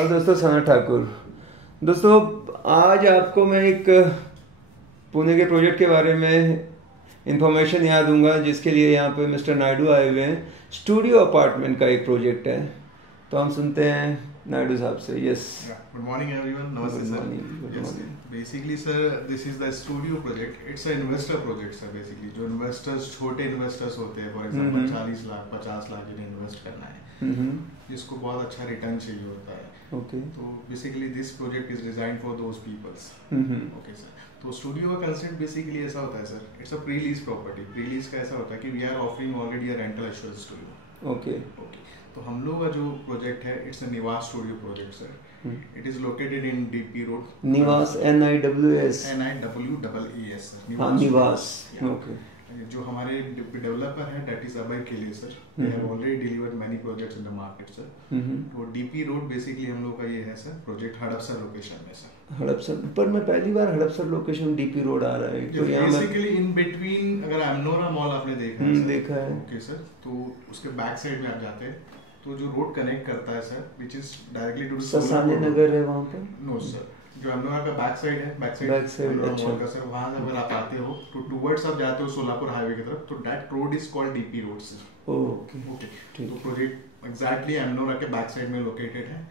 और दोस्तों सना ठाकुर। दोस्तों आज आपको मैं एक पुणे के प्रोजेक्ट के बारे में इंफॉर्मेशन यहाँ दूंगा, जिसके लिए यहाँ पे मिस्टर नायडू आए हुए हैं। स्टूडियो अपार्टमेंट का एक प्रोजेक्ट है, तो हम सुनते हैं नायडू साहब से। Yes, good morning everyone. नमस्ते sir. Basically sir, this is the studio project. It's a investor project sir. Basically जो इन्वेस्टर्स, छोटे इन्वेस्टर्स होते हैं, फॉर एग्जांपल 40 लाख 50 लाख जिन्हें इन्वेस्ट करना है, जिसको बहुत अच्छा रिटर्न चाहिए होता है। तो basically this project is designed for those peoples. Okay sir. तो स्टूडियो का कंसेप्ट बेसिकली ऐसा होता है sir, it's a pre lease property. Pre lease का ऐसा होता है कि we are offering already a rental assurance studio. Okay. तो हम लोग का जो प्रोजेक्ट है, इट्स अ निवास studio project sir. It is located in DP road. निवास, NIWS सर। निवास। ओके। जो हमारे डेवलपर है, दैट इज अभय केले sir. They have already delivered many projects in the market sir. तो डीपी रोड बेसिकली हम लोग का ये है सर प्रोजेक्ट, हड़पसर लोकेशन में सर। हड़पसर पर मैं पहली बार हड़पसर लोकेशन डीपी रोड आ रहा है, तो बेसिकली इन बिटवीन, अगर एमनोरा मॉल आपने देखा है, देखा है। Okay sir. तो उसके बैक साइड में आप जाते हैं तो जो रोड कनेक्ट करता है sir, which is directly to Sasane Nagar है वहाँ पर। नो सर, जो एमनोरा का बैक साइड है, बैक साइड अच्छा। मॉल का सर, वहाँ से अगर आप आते हो तो टुवर्ड्स आप जाते हो सोलापुर हाईवे की तरफ, तो that road is called DP road sir. Okay. तो प्रोजेक्ट एग्जैक्टली एमनोरा के बैक साइड में लोकेटेड है।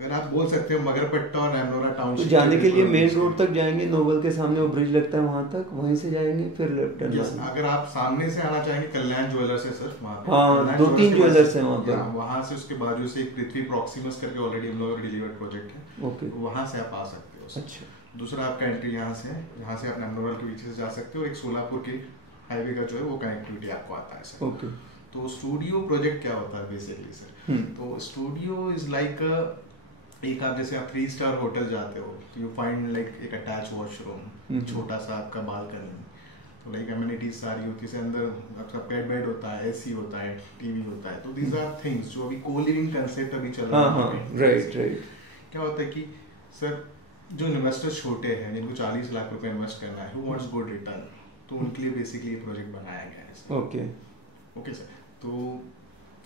अगर आप बोल सकते हो मगरपट्टा और एमनोरा टाउनशिप, तो जाने के लिए मेन रोड तक जाएंगे, नोबल के सामने वो ब्रिज लगता है वहां तक, वहीं से जाएंगे फिर लेफ्ट टर्न। यस, अगर आप सामने से आना चाहेंगे, कल्याण ज्वेलर्स है सर वहाँ पे। हाँ, 2-3 ज्वेलर्स हैं वहाँ पर। वहाँ से उसके बाजू से एक पृथ्वी प्रॉक्सिमस करके ऑलरेडी हम लोग का डिलीवर्ड प्रोजेक्ट है। ओके। वहाँ से आप आ सकते हो। अच्छा। दूसरा आपका एंट्री यहाँ से है, यहाँ से आप एमनोरल के पीछे से जा सकते हो। एक सोलापुर की हाईवे का जो है वो कनेक्टिविटी आपको आता है सर। ओके। तो स्टूडियो प्रोजेक्ट क्या होता है बेसिकली सर? तो स्टूडियो इज लाइक एक, आप जैसे आप 3 स्टार होटल जाते हो, यू फाइंड लाइक एक अटैच वॉशरूम, छोटा सा आपका बालकनी, तो लाइक एमिनिटीज सारी होती है, अंदर आपका पेट बेड होता है, एसी होता है, टीवी होता है। तो दीज आर थिंग्स जो अभी को लिविंग कंसेप्ट अभी चल रहा है। राइट। क्या होता है कि सर, जो इन्वेस्टर्स छोटे हैं, जिनको 40 लाख रुपए इन्वेस्ट करना है, हु वांट्स गुड रिटर्न, तो उनके लिए बेसिकली ये प्रोजेक्ट बनाया गया है सर। Okay sir. तो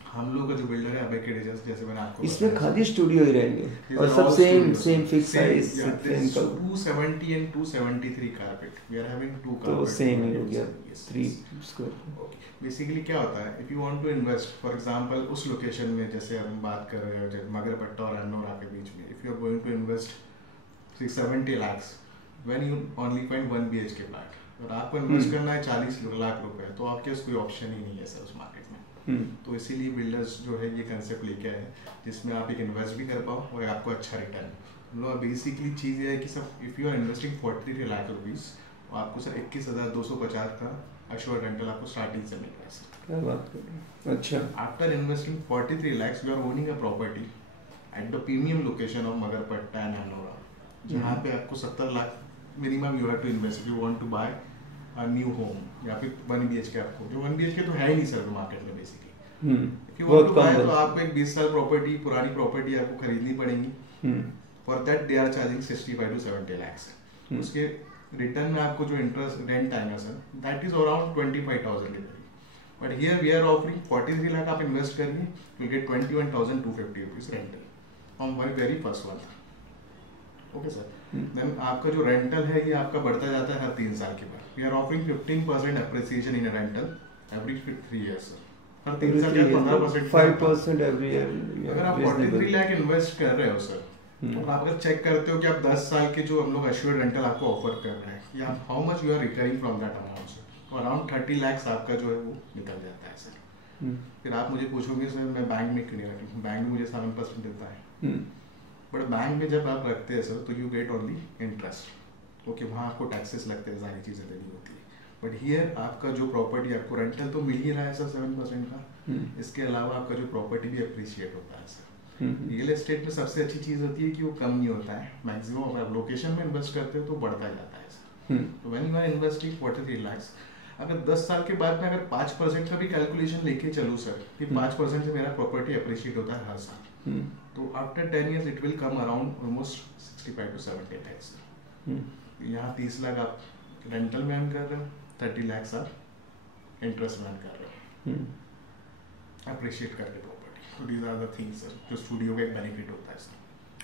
हम लोग का जो बिल्डर है अभय केले, जैसे मैंने आपको इसमें खाली स्टूडियो ही रहेंगे और सब same fix size, same 270 and 273 carpet. We are having 2 carpet, तो सेम ही हो गया 3 स्क्वायर। ओके। बेसिकली क्या होता है, if you want to invest, for example उस लोकेशन में, जैसे हम बात कर रहे हैं मगरपट्टा और एमनोरा के बीच में, if you are going to invest 670 lakhs, when you only find 1 BHK flat, और आपको इन्वेस्ट करना है 40 लाख रुपए, तो आपके पास कोई ऑप्शन ही नहीं है सर उस मार्केट में। तो इसीलिए बिल्डर्स जो है ये कंसेप्ट लेके आए, जिसमें आप एक इन्वेस्ट भी कर पाओ और आपको अच्छा रिटर्न। हम लोग बेसिकली चीज़ ये है कि sir, if you are investing 43 lakh rupees, आपको सर 21,250 का अश्योर्ड रेंटल आपको स्टार्टिंग से मिल रहा है सर। क्या बात कर रहे हैं। अच्छा। After investing 43 lakhs, you are owning a property at the premium location of Magarpatta and Amanora, जहाँ पे आपको 70 lakh minimum you have to invest, you want to buy new home, या फिर 1 BHK आपको, जो 1 BHK तो है ही नहीं सर मार्केट में basically. If you want to buy, तो आपको एक 20 साल प्रॉपर्टी, पुरानी प्रॉपर्टी आपको खरीदनी पड़ेगी। For that they are charging 65 to 70 lakhs। उसके रिटर्न में आपको जो इंटरेस्ट रेंट आएगा sir, that is around 25,000। But here we are offering 43 lakh आप इन्वेस्ट करिए, you get 21,250 rupees rental from very first month. Okay sir. Then आपका जो rental है ये आपका बढ़ता जाता है हर 3 साल के बाद। We are offering 15% appreciation in rental every 3 years sir. हर 3 साल के 15%, 5% एवरी ईयर। अगर आप 43 लाख इन्वेस्ट कर रहे हो सर, तो आप अगर चेक करते हो कि आप 10 साल के जो हम लोग एश्योर्ड रेंटल आपको ऑफर कर रहे हैं, या how much you are recovering from that amount sir, तो अराउंड 30 lakhs आपका जो है वो निकल जाता है सर। फिर आप मुझे पूछोगे सर मैं बैंक में क्यों नहीं रखूँ, बैंक में मुझे 7% देता है, बट बैंक में जब आप रखते हैं सर, तो you get only interest. Okay, वहाँ आपको टैक्सेस लगते हैं, सारी चीज़ें देनी होती है। बट हियर आपका जो प्रॉपर्टी, आपको रेंटल तो मिल ही रहा है सर 7% का, इसके अलावा आपका जो प्रॉपर्टी भी अप्रिशिएट होता है सर। रियल एस्टेट में सबसे अच्छी चीज़ होती है कि वो कम नहीं होता है, मैक्सिमम अगर आप लोकेशन में इन्वेस्ट करते हो तो बढ़ता जाता है सर। तो when you are investing 43 lakhs, अगर 10 साल के बाद में अगर 5% का भी कैलकुलेशन लेके चलूँ सर, कि 5% से मेरा प्रॉपर्टी अप्रिशिएट होता है हर साल, तो after 10 years it will come around almost 65 to 70 lakhs sir. यहाँ 30 लाख आप रेंटल में अर्न कर रहे हो, 30 lakhs आप इंटरेस्ट में अर्न कर रहे हो अप्रिशिएट करके प्रॉपर्टी। तो these are the things sir, जो स्टूडियो का एक बेनिफिट होता है सर।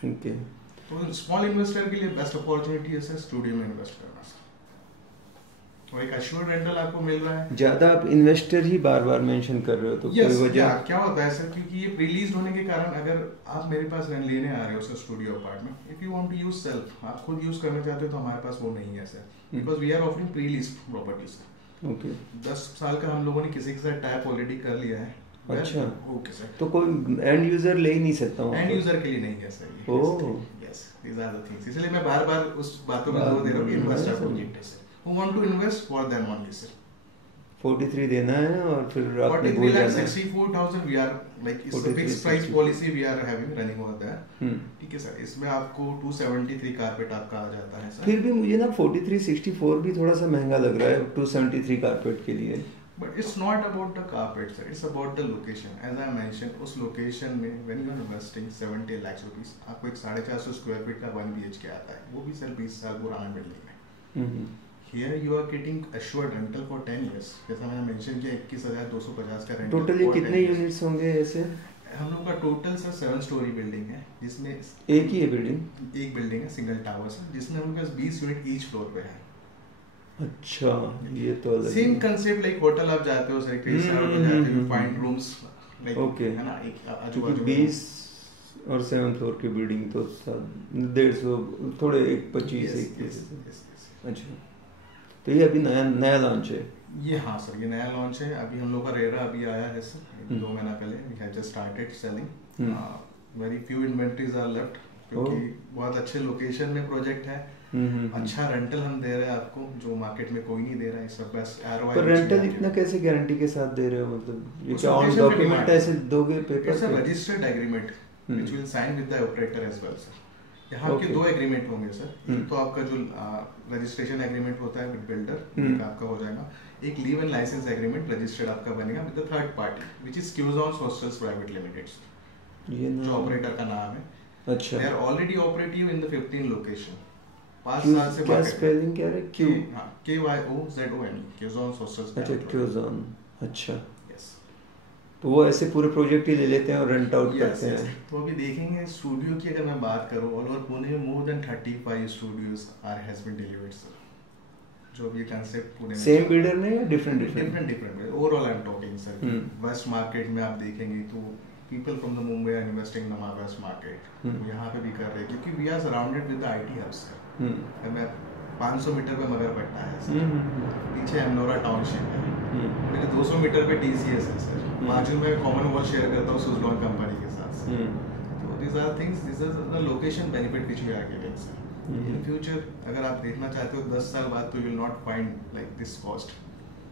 ओके। तो स्मॉल इन्वेस्टर के लिए बेस्ट अपॉर्चुनिटी है सर स्टूडियो में इन्वेस्ट करना सर, तो एक एश्योर्ड रेंटल आपको मिल रहा है। ज्यादा आप इन्वेस्टर ही बार बार मेंशन कर रहे हो तो कोई वजह? क्या होता है सर, क्योंकि ये रिलीज होने के कारण अगर आप मेरे पास रेंट लेने आ रहे हो sir studio apartment, if you want to use self, आप खुद यूज करना चाहते हो तो हमारे पास वो नहीं है sir, because we are offering pre lease property sir. Okay. 10 साल का हम लोगों ने किसी के साथ टैप ऑलरेडी कर लिया है। अच्छा। Okay sir. तो कोई एंड यूजर ले ही नहीं सकता हूँ? एंड यूजर के लिए नहीं है sir. Oh yes, these are the things, इसलिए मैं बार बार उस बातों में जोर दे रहा हूँ कि इन्वेस्टर प्रोजेक्ट है sir, who want to invest for them only sir। 43 देना है और फिर आपने बोल जाना है 64,000 we are like it's a fixed price policy we are having running over there। ठीक है सर, इसमें आपको 273 कारपेट आपका आ जाता है सर। फिर भी मुझे ना 43 64 भी थोड़ा सा महंगा लग रहा है 273 कारपेट के लिए। But it's not about the carpet sir, it's about the location। As I mentioned, उस लोकेशन में when you are investing 70 lakhs rupees, आपको एक 450 स्क्वायर फीट का 1 BHK आता है, वो भी सर 20 साल पुराना बिल्डिंग है। Here you are getting assured rental for 10 years। जैसा मैंने मेंशन किया 21,250 का रेंट। टोटल ये कितने यूनिट्स होंगे ऐसे? हम लोग का टोटल सर 7 स्टोरी बिल्डिंग है, जिसमें एक ही है बिल्डिंग? एक बिल्डिंग है सिंगल टावर सर, जिसमें हम लोग का 20 यूनिट ईच फ्लोर पे है। अच्छा, ये तो अलग सेम कंसेप्ट लाइक होटल आप जाते हो सर, कई सारे होटल जाते हो, फाइंड रूम्स लाइक ओके है ना, एक आजू-बाजू 20 और 7th फ्लोर की बिल्डिंग तो 150 थोड़े 25। अच्छा, तो ये अभी नया लॉन्च है ये? हाँ सर, ये नया लॉन्च है, अभी हम लोग का रेरा अभी आया है सर 2 महीना पहले। We have just started selling, very few inventories are left, क्योंकि बहुत अच्छे लोकेशन में प्रोजेक्ट है। अच्छा रेंटल हम दे रहे हैं आपको, जो मार्केट में कोई नहीं दे रहा है, सब बेस्ट आरओआई। पर रेंटल इतना कैसे गारंटी के साथ दे रहे हो? मतलब ये क्या ऑन डॉक्यूमेंट ऐसे दोगे paper? It's a registered agreement which will sign with the operator as well sir. यहाँ आपके 2 एग्रीमेंट होंगे सर, एक तो आपका जो रजिस्ट्रेशन एग्रीमेंट होता है विद बिल्डर आपका हो जाएगा, एक leave and license agreement registered आपका बनेगा with the third party which is Kyozons hostels private limited, ये जो ऑपरेटर का नाम है। अच्छा, they are already operative in the 15 location. 5 साल से क्या स्पेलिंग क्या है? क्यू KYOZON क्यूजॉन्स हॉस्टल्स। अच्छा, क्यूजॉन। अच्छा, यस। तो वो ऐसे पूरे प्रोजेक्ट ही ले लेते हैं और रेंट आउट करते हैं। तो अभी देखेंगे स्टूडियो की अगर मैं बात करूं, ऑल ओवर पुणे में more than 35 studios are has been delivered sir, जो भी कंसेप्ट पुणे में। सेम बिल्डर ने या different overall I am talking sir. West market में आप देखेंगे तो people from the Mumbai are investing in the west market, यहाँ पे भी कर रहे हैं, क्योंकि we are surrounded with the IT hubs sir. मैं 500 मीटर पे मगरपट्टा है सर, पीछे एमनोरा टाउनशिप है, मेरे 200 मीटर पे टीसीएस है सर, बाजू में कॉमनवेल्थ शेयर करता हूँ सुजलॉन कंपनी के साथ। तो this are things, this is the location benefit which we are giving sir. In future अगर आप देखना चाहते हो 10 साल बाद, तो you will not find like this cost.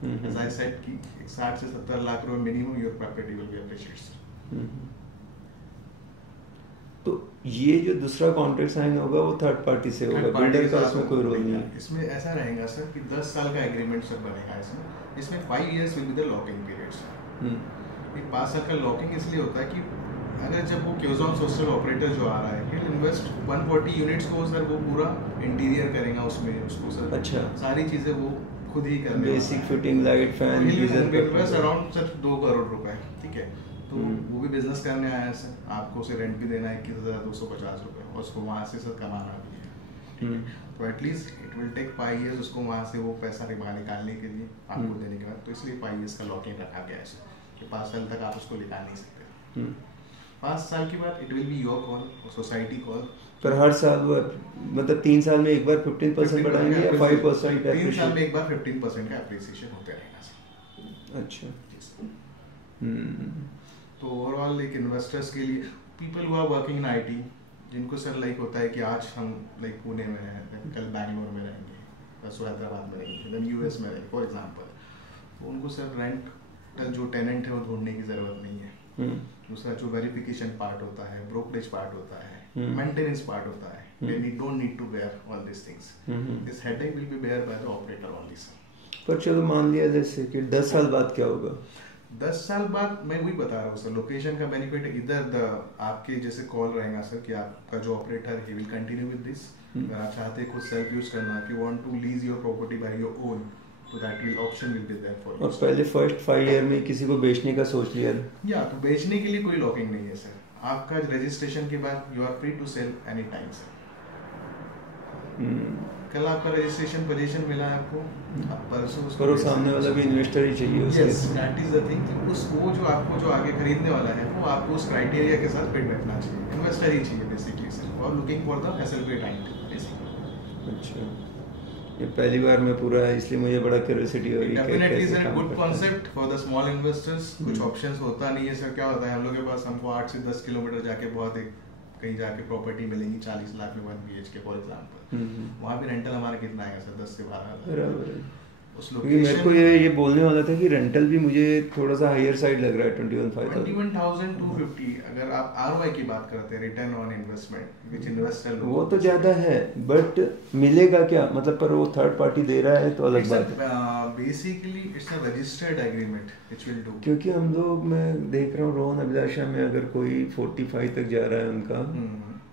As I said कि 60 से 70 लाख रुपए minimum your property will be appreciated sir. तो ये जो दूसरा कॉन्ट्रैक्ट साइन होगा वो थर्ड पार्टी से होगा, बिल्डर का इसमें कोई रोल नहीं है? इसमें ऐसा रहेगा सर कि 10 साल का एग्रीमेंट सर बनेगा इसमें 5 years will be the locking period sir. ये 5 साल का लॉकिंग इसलिए होता है कि अगर जब वो क्यूजॉन्स हॉस्टल ऑपरेटर जो आ रहा है, he'll invest 140 यूनिट्स को सर, वो पूरा इंटीरियर करेगा उसमें, उसको सर अच्छा सारी चीजें वो खुद ही करने, basic fitting, light, fan, geyser, invest around sir 2 crore रुपए। ठीक है, तो वो भी बिजनेस करने आया है सर, आपको उसे रेंट भी देना है 21,250 रुपए, और उसको वहाँ से सर कमाना भी है। ठीक है, तो at least it will take 5 years उसको वहाँ से वो पैसा निकालने के लिए आपको देने के बाद, तो इसलिए 5 इयर्स का लॉकिंग रखा गया है सर, कि 5 साल तक आप उसको निकाल नहीं सकते। 5 साल के बाद it will be your call, society call. पर हर साल वो मतलब 3 साल में एक बार 15% बढ़ाएंगे या 5%? 3 साल में एक बार 15% का एप्रिसिएशन होते रहेगा सर। अच्छा। तो ओवरऑल एक इन्वेस्टर्स के लिए, people who are working in IT, जिनको सर लाइक होता है कि आज हम लाइक पुणे में हैं, कल बैंगलोर में रहेंगे, परसों हैदराबाद में रहेंगे, देन यूएस में रहेंगे फॉर एग्जांपल, तो उनको सर रेंट जो टेनेंट है वो ढूंढने की जरूरत नहीं है। दूसरा जो वेरिफिकेशन पार्ट होता है, ब्रोकरेज पार्ट होता है, मेंटेनेंस पार्ट होता है, they don't need to bear all these things. This headache will be bear by the operator only sir. पर चलो मान लिया जैसे कि 10 साल बाद क्या होगा? 10 साल बाद मैं वही बता रहा हूँ सर, लोकेशन का बेनिफिट इधर आपके जैसे कॉल रहेगा सर कि आपका जो ऑपरेटर ही विल कंटिन्यू विद दिस। अगर आप चाहते हैं खुद सेल्फ यूज करना, कि want to lease your property by your own, तो that will option will be there for you. और पहले फर्स्ट 5 ईयर में किसी को बेचने का सोच लिया या तो बेचने के लिए कोई लॉकिंग नहीं है सर, आपका रजिस्ट्रेशन के बाद you are free to sell any time sir. कल आपका रजिस्ट्रेशन पोजीशन मिला है आपको, आप परसों उसको और सामने वाला भी इन्वेस्टर ही चाहिए उसे। Yes that is the thing कि उस वो जो आपको जो आगे खरीदने वाला है वो आपको उस क्राइटेरिया के साथ फिट बैठना चाहिए, इन्वेस्टर ही चाहिए बेसिकली सर, और looking for the SLP time basically. अच्छा, ये पहली बार मैं पूरा है इसलिए मुझे बड़ा क्यूरियोसिटी हो रही है। Definitely sir good concept for the small investors. कुछ ऑप्शंस होता नहीं है सर, क्या होता है हम लोग के पास, हमको 8 से 10 किलोमीटर जाके बहुत एक कहीं जाके प्रॉपर्टी मिलेगी 40 लाख में 1 BHK फॉर एग्जांपल, वहाँ भी रेंटल हमारा कितना आएगा सर 10 से 12,000 उस लोकेशन। मेरे को ये बोलने वाला था कि रेंटल भी मुझे थोड़ा सा हायर साइड लग रहा है 21,250। अगर आप ROI की बात करते हैं, return on investment which investor, वो तो ज्यादा है, बट मिलेगा क्या मतलब, पर वो थर्ड पार्टी दे रहा है तो अलग बात है। Basically it's a registered agreement which will do, क्योंकि हम लोग, मैं देख रहा हूँ रोहन अभिलाषा में अगर कोई 45 तक जा रहा है उनका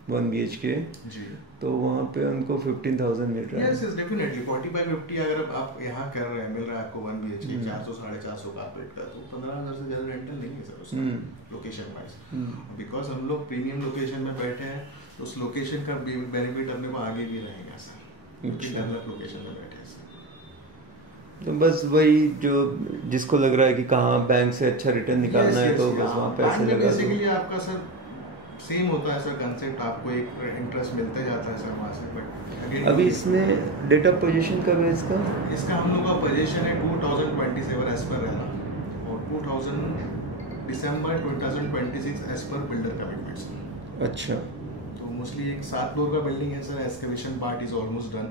1 BHK जी, तो वहाँ पे उनको 15,000 मिल रहा है। यस डेफिनेटली 45-50 अगर आप यहाँ कर रहे हैं, मिल रहा है आपको 1 BHK 400-450 कारपेट का, तो 15,000 से ज़्यादा रेंटल नहीं है सर उसका लोकेशन वाइज। बिकॉज हम लोग प्रीमियम लोकेशन में बैठे हैं तो उस लोकेशन का बेनिफिट अपने को आगे भी रहेगा सर, क्योंकि डेवलप लोकेशन में बैठे हैं सर। तो बस वही जो जिसको लग रहा है कि कहाँ बैंक से अच्छा रिटर्न निकालना है तो बस वहाँ पैसे लगा दो। बेसिकली आपका सर सेम होता है सर कंसेप्ट, आपको एक इंटरेस्ट मिलते जाता है सर वहाँ से। बट अभी इसमें डेट ऑफ पोजीशन कब है इसका? इसका हम लोग का पोजीशन है 2027 एज पर रहना, और 2000 दिसंबर 2026 एज पर बिल्डर कमिटमेंट्स। अच्छा, तो मोस्टली एक 7 फ्लोर का बिल्डिंग है sir, excavation part is almost done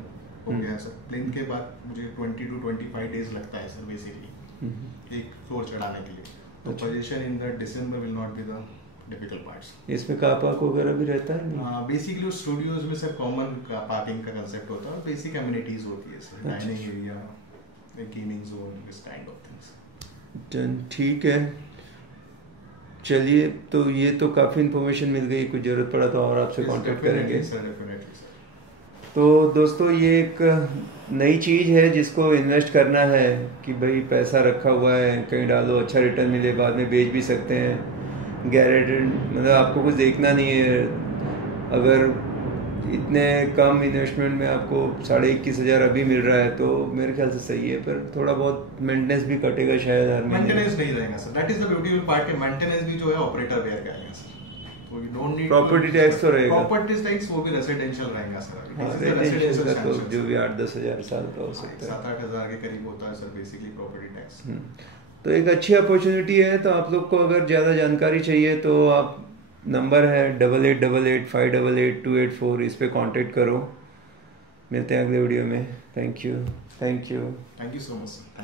हो गया है सर। प्लेन के बाद मुझे 20 to 25 डेज लगता है सर बेसिकली एक फ्लोर चढ़ाने के लिए। तो position in the December will not be the difficult parts. इसमें कार पार्क वगैरह भी रहता है? बेसिकली उस स्टूडियोज में सर कॉमन पार्किंग का कंसेप्ट होता है और बेसिक एमिनिटीज होती है sir, dining area, gaming zone, this kind of things. ठीक है, चलिए, तो ये तो काफ़ी इन्फॉर्मेशन मिल गई, कुछ ज़रूरत पड़ा तो और आपसे कांटेक्ट करेंगे सर, डेफिनेटली सर। तो दोस्तों ये एक नई चीज़ है जिसको इन्वेस्ट करना है कि भाई पैसा रखा हुआ है कहीं डालो, अच्छा रिटर्न मिले, बाद में बेच भी सकते हैं, गारंटेड, मतलब आपको कुछ देखना नहीं है। अगर इतने कम इन्वेस्टमेंट में आपको 21,500 अभी मिल रहा है तो मेरे ख्याल से सही है, पर थोड़ा बहुत मेंटेनेंस भी कटेगा शायद हर महीने। मेंटेनेंस नहीं रहेगा sir, that is the beautiful part के मेंटेनेंस भी जो है ऑपरेटर बेयर करेगा सर, तो you don't need property tax तो रहेगा, प्रॉपर्टी टैक्स वो भी रेजिडेंशियल रहेगा सर। रेजिडेंशियल का तो जो भी 8-10,000 साल का हो सकता है, 7-8 हज़ार के करीब होता है सर बेसिकली प्रॉपर्टी टैक्स। तो एक अच्छी अपॉर्चुनिटी है। तो आप लोग को अगर ज़्यादा जानकारी चाहिए तो आप, नंबर है 8888588284, इस पे कांटेक्ट करो। मिलते हैं अगले वीडियो में। Thank you so much sir.